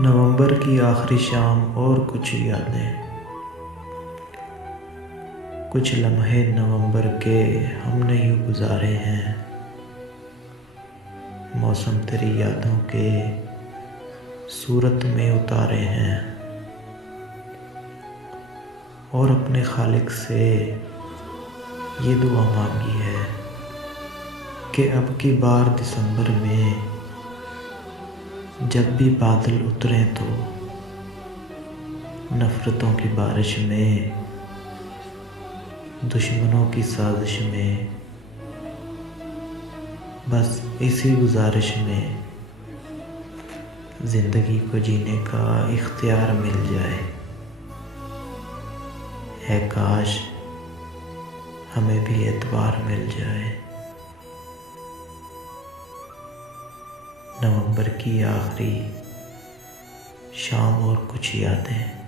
नवंबर की आखिरी शाम और कुछ यादें। कुछ लम्हे नवंबर के हमने यूँ गुजारे हैं। मौसम तेरी यादों के सूरत में उतारे हैं। और अपने खालिक से ये दुआ मांगी है कि अब की बार दिसंबर में जब भी बादल उतरें तो नफ़रतों की बारिश में, दुश्मनों की साजिश में, बस इसी गुजारिश में ज़िंदगी को जीने का इख्तियार मिल जाए। है काश हमें भी एतबार मिल जाए। नवंबर की आखिरी शाम और कुछ यादें।